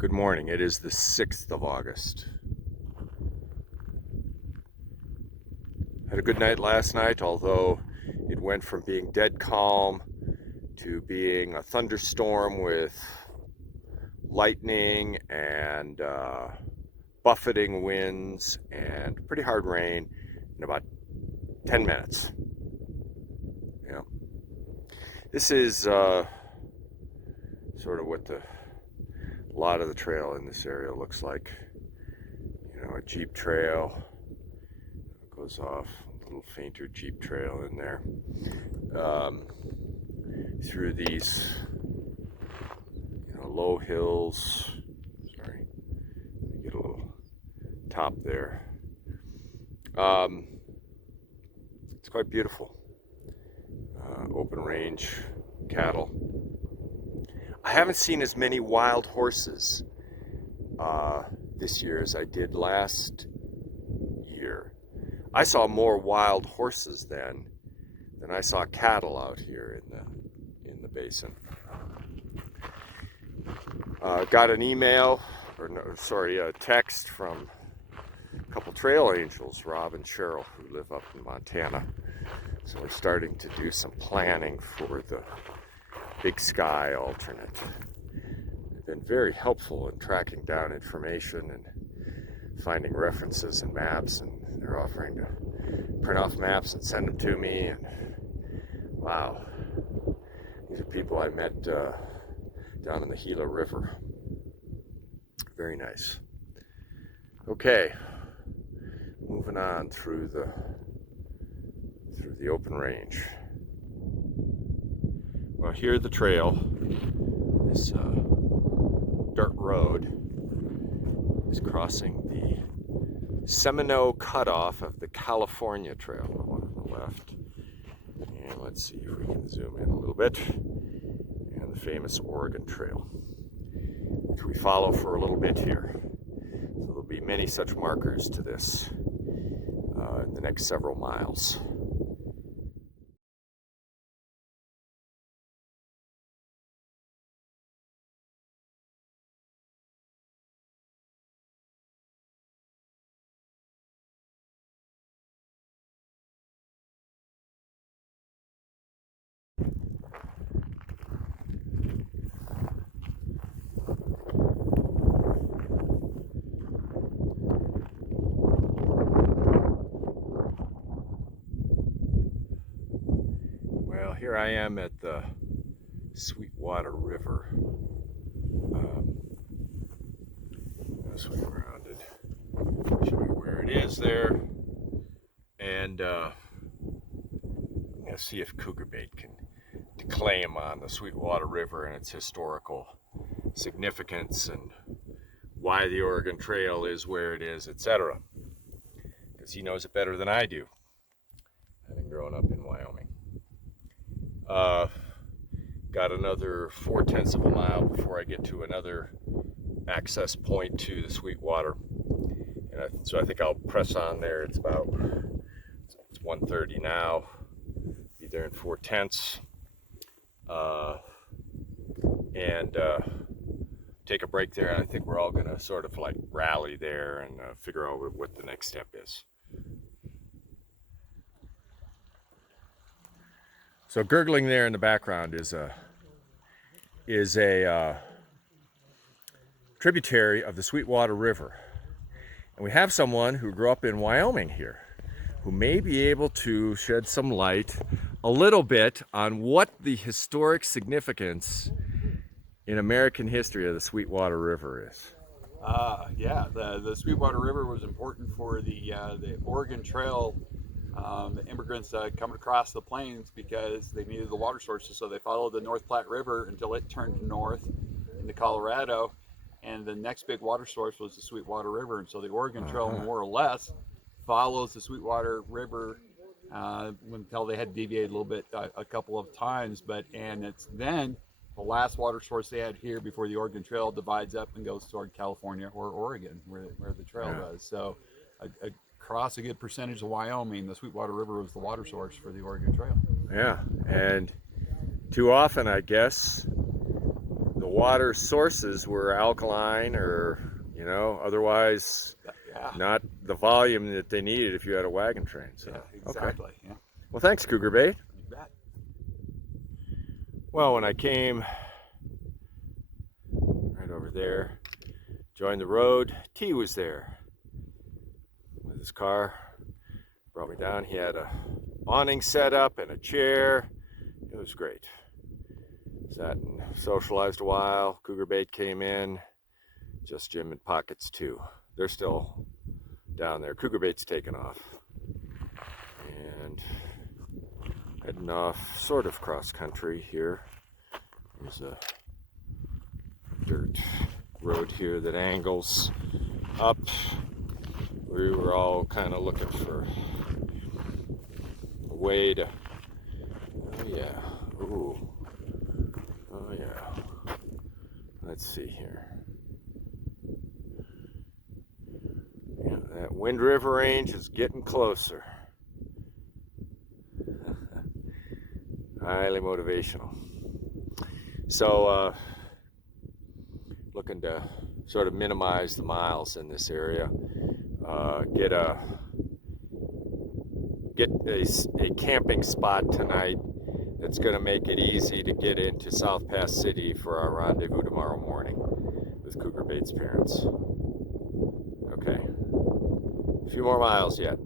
Good morning. It is the 6th of August. Had a good night last night, although it went from being dead calm to being a thunderstorm with lightning and buffeting winds and pretty hard rain in about 10 minutes. Yeah. This is sort of what a lot of the trail in this area looks like. You know, a Jeep trail goes off, a little fainter Jeep trail in there, through these low hills. Sorry, get a little top there. It's quite beautiful. Open range cattle. I haven't seen as many wild horses this year as I did last year. I saw more wild horses then than I saw cattle out here in the basin. Got an email, a text from a couple trail angels, Rob and Cheryl, who live up in Montana. So we're starting to do some planning for the Big Sky alternate. They've been very helpful in tracking down information and finding references and maps, and they're offering to print off maps and send them to me. And wow, these are people I met down in the Gila River. Very nice. Okay, moving on through the open range. Well, here the trail, this dirt road, is crossing the Seminole cutoff of the California Trail, the one on the left. And let's see if we can zoom in a little bit. And the famous Oregon Trail, which we follow for a little bit here. So there'll be many such markers to this in the next several miles. Here I am at the Sweetwater River. I'll swing around and show you where it is there. And I'm going to see if Cougar Bay can declaim on the Sweetwater River and its historical significance and why the Oregon Trail is where it is, etc. Because he knows it better than I do, having grown up in Wyoming. Got another 4/10 of a mile before I get to another access point to the Sweetwater, and so I think I'll press on there. It's 1:30 now. Be there in 4/10, and take a break there. And I think we're all gonna sort of like rally there and figure out what the next step is. So gurgling there in the background is a tributary of the Sweetwater River. And we have someone who grew up in Wyoming here who may be able to shed some light a little bit on what the historic significance in American history of the Sweetwater River is. Yeah, the Sweetwater River was important for the Oregon Trail. Immigrants coming across the plains because they needed the water sources, so they followed the North Platte River until it turned north into Colorado, and the next big water source was the Sweetwater River. And so the Oregon Trail more or less follows the Sweetwater River until they had deviated a little bit a couple of times, and it's then the last water source they had here before the Oregon Trail divides up and goes toward California or Oregon, where the trail does. So across a good percentage of Wyoming, the Sweetwater River was the water source for the Oregon Trail. Yeah, and too often, I guess, the water sources were alkaline or, you know, otherwise Yeah. not the volume that they needed if you had a wagon train. So, Yeah, exactly. Okay. Yeah. Well, thanks, Cougar Bay. You bet. Well, when I came right over there, joined the road, T was there with his car. Brought me down. He had a awning set up and a chair. It was great. Sat and socialized a while. Cougar Bait came in. Just Jim and Pockets too. They're still down there. Cougar Bait's taken off. And heading off sort of cross country here. There's a dirt road here that angles up. We were all kind of looking for a way to, oh yeah, ooh, oh yeah. Let's see here. Yeah, that Wind River Range is getting closer. Highly motivational. So, looking to sort of minimize the miles in this area. Get a camping spot tonight that's going to make it easy to get into South Pass City for our rendezvous tomorrow morning with Cougar Bait's parents. Okay, a few more miles yet.